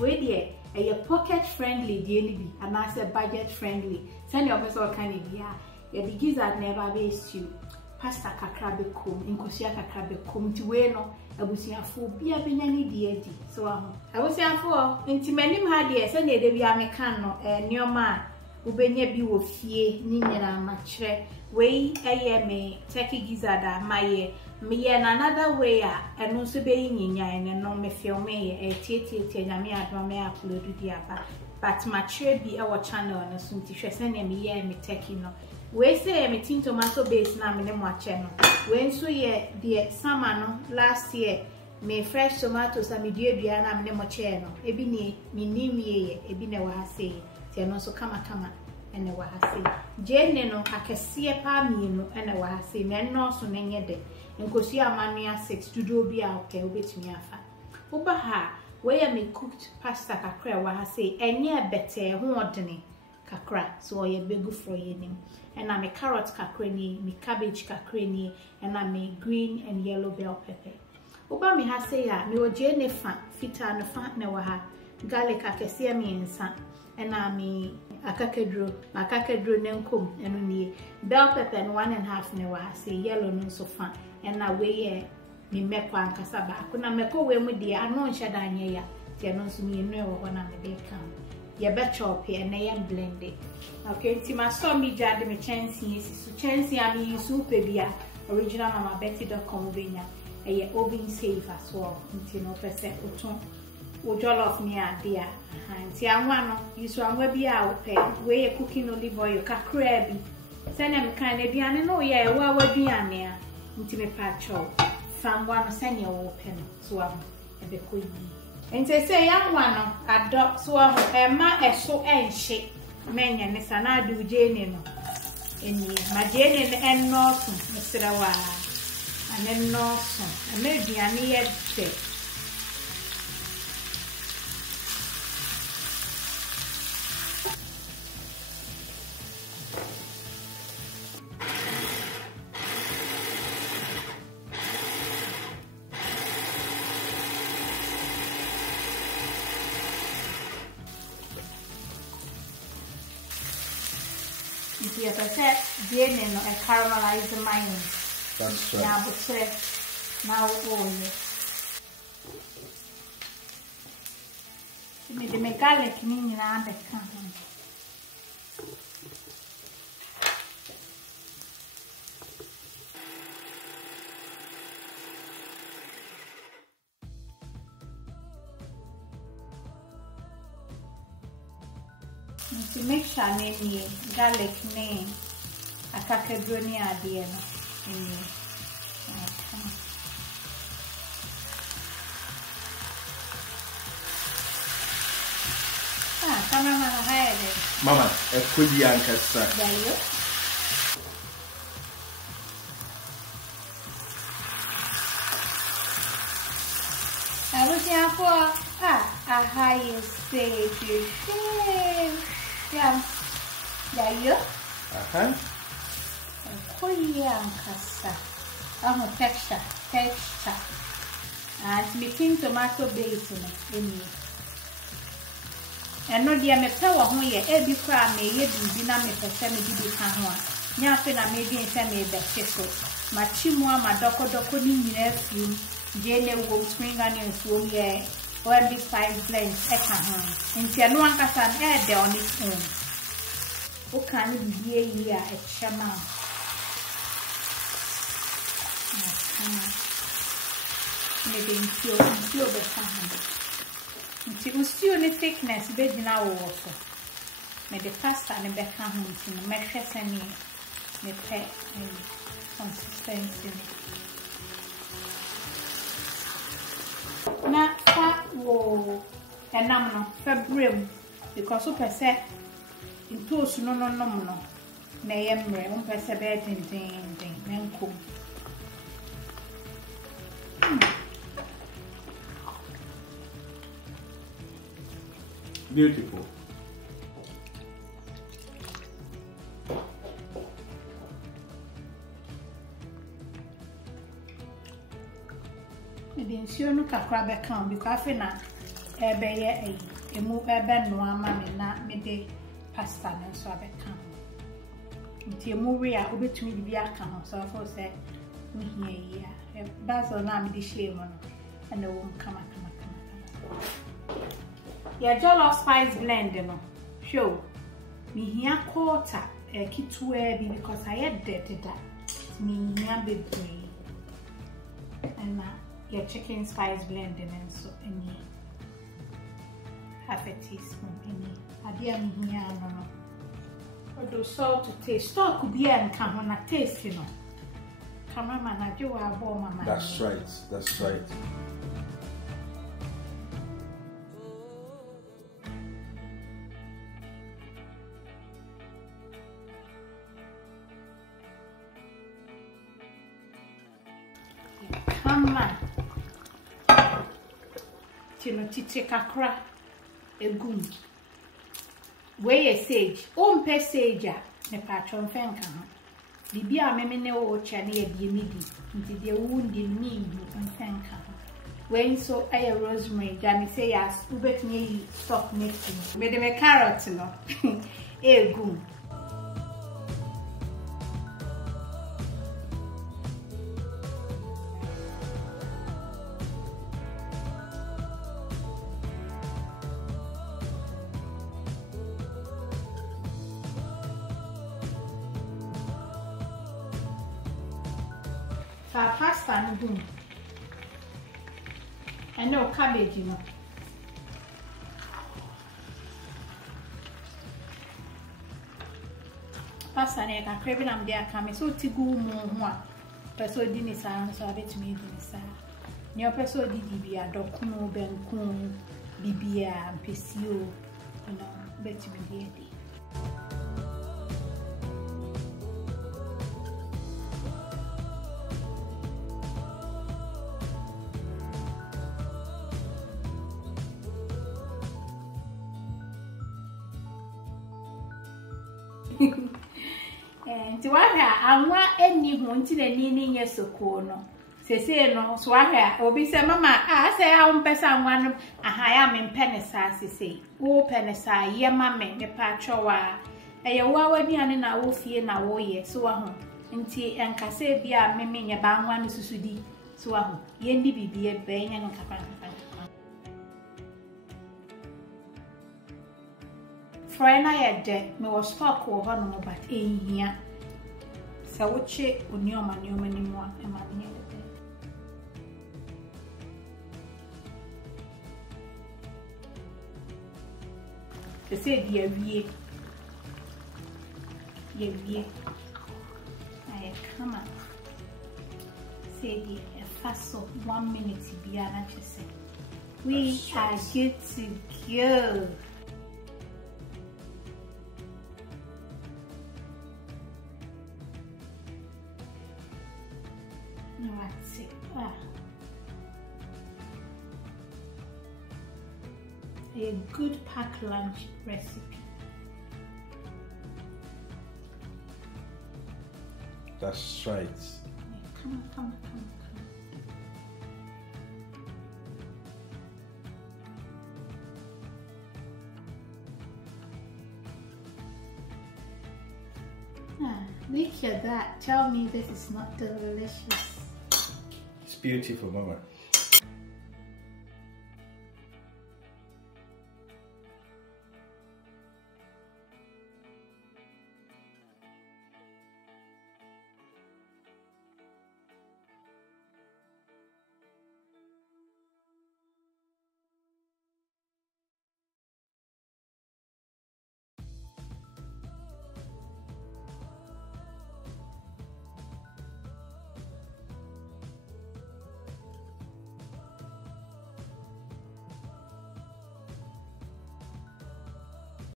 we dey a pocket friendly dey ni bi and as a budget friendly send your person kind of bia ye the gizzard never be stew pasta kakra be kom nkosia kakra be kom ti we no abusiafo bia benya ni die di so aho abusiafo nti manim ha de se na ede bia me kan no nioma ubenya bi wo fie ni nyina ma kire we eye me turkey gizzard amaye me na another way eno so be nyinya ne no me film e tietie nyame adoma me upload di aba but ma kire bi e wo channel no so nti hwese na me ye me turkey no we say me tin tomato base na me ne mo ache no we nso ye de summer no last year me fresh tomatoes na me dua na me ne mo che no ebi ni me nimie ebi na wa hase ti no so kama ene wa hase jene no akese pa mienu ene wa hase me no so ne nye de nkosi amanu 6 dudu obi a okay obetumi afa oba ha we ya me cooked pasta kakra wa hase enye bete ho odene kakra so ye begu for ye nim and me carrot kakra ni me cabbage kakra ni and me green and yellow bell pepper oba me ha say ya me oje ne fa fita no fa na wa ha garlic akese me ensa and me akakedro ne nkom eno ni bell pepper no 1.5 na wa say yellow no so fa and we ye me mekwa ankasa ba kuna meko we mu de ano nhye da anye ya tie no so me enu e wo na me de kan ye be chop here na ye blend it okay ti ma so mi jade me chance yesi so chance ya mi yusu pe bia original mamabetty.com benya eye oven safe as well nti no pese oton o jollof ni ade a nti anwa no yusu anwa bi a ope we ye cooking olive oil kakra bi sene me kan na biane no ye e wa waduane a nti me pa cho famwa no sene wo pe no so am ebe ko yi enti se ya nwa no ado so am ema eso enhye menya ne sanadu jene no eni majene ne ennoso mesrawa anennoso ameduane ye de If I said DNA no a caramelized mayonnaise. That's right. Now but now oil. The me garlic ni na be kan. To make sure ni garlic ni akakedro ni ade no ni kama mama haide mama ekodi ankasa dayo alusia for a high stage yeah dayo koya ankasa texture and making tomato base no eni eno dia me pe wo ho ye ebi kra me ye bibi na me pese me bibi ka ho a nya fe na me bi nse me be cheso ma chimu ama doko ni nyina fium jene wo spring onions wo ye OMB spice blend e ka ho nti eno ankasa e de on its own o kan bibi yi a e chema me de ntio be ka ho nti usiu ni thickness be gina wo so me de pasta ne be ka ho nti me hwese ni me pe consistency na fa wo enam no fa brem because o pese ntosu no na yemre o pese be din menko beautiful. Me den sio no kakra be kan because afi na ebeye emu ebe no ama me na me de pasta na so abeka ho nti emu we a obetumi bibi aka ho so for say nhia yi a basil na me de share mo no and the wom kama ya jollof spice blend no show me hia quarter kitwe bi because I had that me hia bebre and your chicken spice blend and so any half a teaspoon any adia me hia no odo salt to taste stock could be and come on a taste you know cameraman I do our bomb mama. That's right. Mama chino tite kakra egum we sage o mpe sage a ne patron fenka ho bibia meme ne o cha ne yedie midi nti de wundi ni hu fenka ho we so aye rosemary jami say as ubetumi yi stock next me de me carrot no egum pasta no dum and no cabbage no pasta ne ka krebi na mde aka me so tigu mu ho a peso di ni sa so abetumi di ni sa ne o peso di bibia dokuno benku bibia mpesio no betumi di nti wahwa anwa eni ho nti na ni nye soko no sese no so wahwa obi se mama se ha mpesa anwa no aha ya me mpene sa sese wo pene sa ye mame me pa chowa eye wa wani ane na wo fie na wo ye so wa ho nti enkase bia meme nye ba anwa no susudi so wa ho ye ndi bibie be nya no kapa Friday I did me was stock or one but in here. So what she would know my new many more and my new they said ye I come up. Say a fast of 1 minute to be an say. We are good to go. No, that's it. A good pack lunch recipe. That's right. Come on. Look at that. Tell me this is not delicious. It's beautiful, Mama.